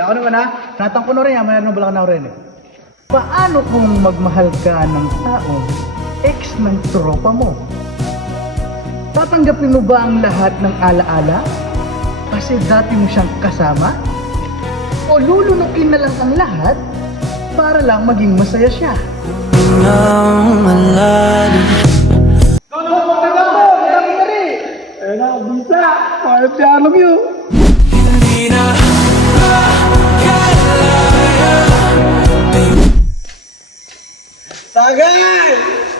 ako naman ha. Natang ko na rin ha. Mayroon bala ka na rin eh. Paano kung magmahal ka ng taong ex ng tropa mo? Tatanggapin mo ba ang lahat ng alaala? Kasi dati mo siyang kasama? O lulunukin na lang ang lahat para lang maging masaya siya? Hindi na Tá Sagan!